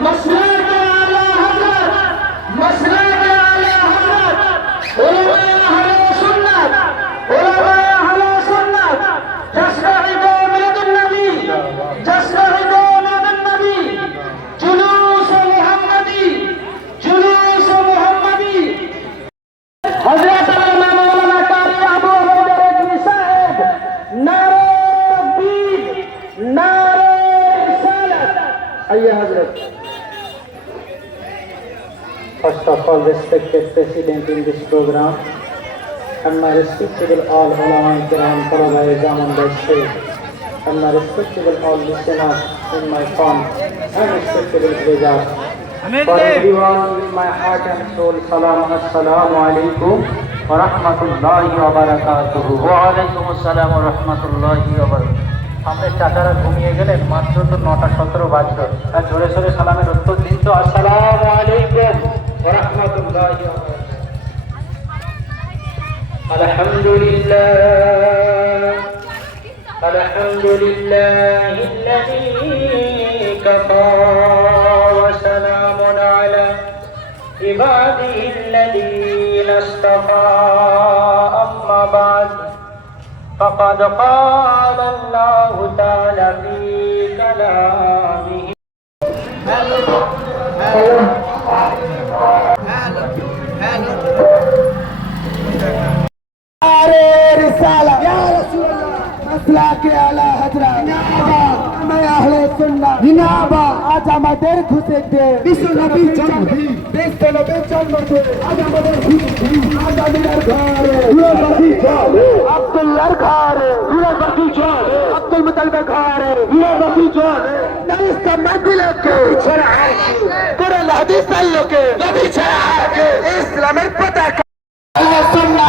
مسلك على حضرت مسلك على حضرت علماء أهل السنة علماء أهل السنة تستعدوا مولد النبي تستعدوا مولد النبي جلوس محمدي جلوس محمدي حضرت علامہ مولانا قاری ابو عبیدہ رضوی صاحب نعرہ تکبیر نعرہ رسالت آئیے حضرت. First of all, respected President in this program, and my respectable all ulama kiram, talaba izam on the stage, and my respectable all listeners in my phone, and respectable visitors. For everyone with my heart and soul, salam, assalamu alaikum wa rahmatullahi wa barakatuhu. ওয়া আলাইকুম আসসালাম ওয়া রাহমাতুল্লাহি ওয়া বারাকাতুহু। আমাদের চাচারা ঘুমিয়ে গেলেন, মাত্র তো 9:17 বাজলো। আর জোরে সোরে সালামের উত্তর দিন তো, আসসালামু আলাইকুম ওয়া রাহমাতুল্লাহি ওয়া বারাকাতুহু। আলহামদুলিল্লাহি কাফা ওয়া সালামুন আলা ইবাদিহিল্লাযীনা ইসতাফা, আম্মা বা'দ। فقد قال الله تعالى في كلامه رسالة يا رسول الله مسلك على حضرت मैं अहले सुन्ना जिंदाबाद। आज আমাদের খুশিতে বিশ্ব নবী জন্মদিন বিশ্ব নবী জন্মদিন। আজ আমাদের খুশি আজাদের ঘরে দুলা বাকি চলে আব্দুল্লাহর ঘরে দুলা বাকি চলে আব্দুল মুতালিবের ঘরে দুলা বাকি চলে। নাইস্তা মাদিলাকে ছড়া আছে কোরআন হাদিস আল্লাহকে নবী ছড়া আছে ইসলামের পতাকা अहले सुन्ना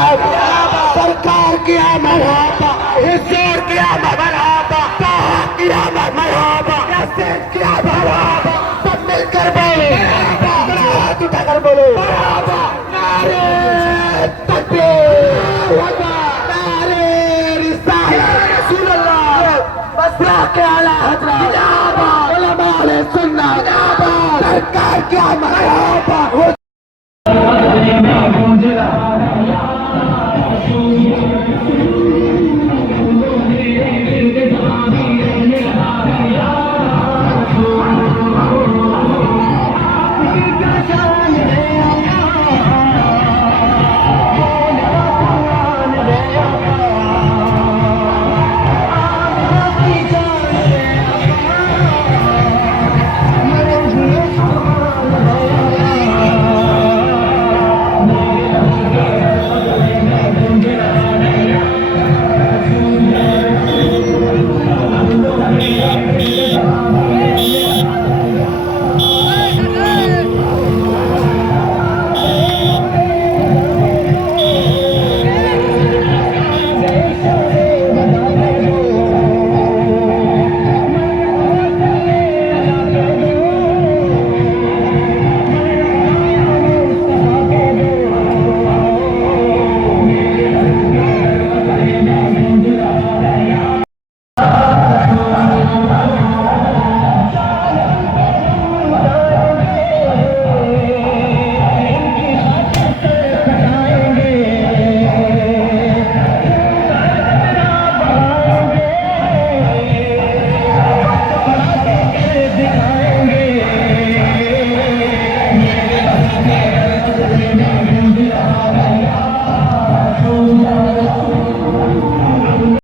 सरकार की आमद होता हिजर की आमद होता की आमद होता यासीन की आमद होता सब मिलकर बोले हाथ उठाकर बोले नारे तकबीर नारे रिसालत या रसूल अल्लाह मसलक आला हजरत जिंदाबाद उलमा अहले सुन्ना जिंदाबाद सरकार की आमद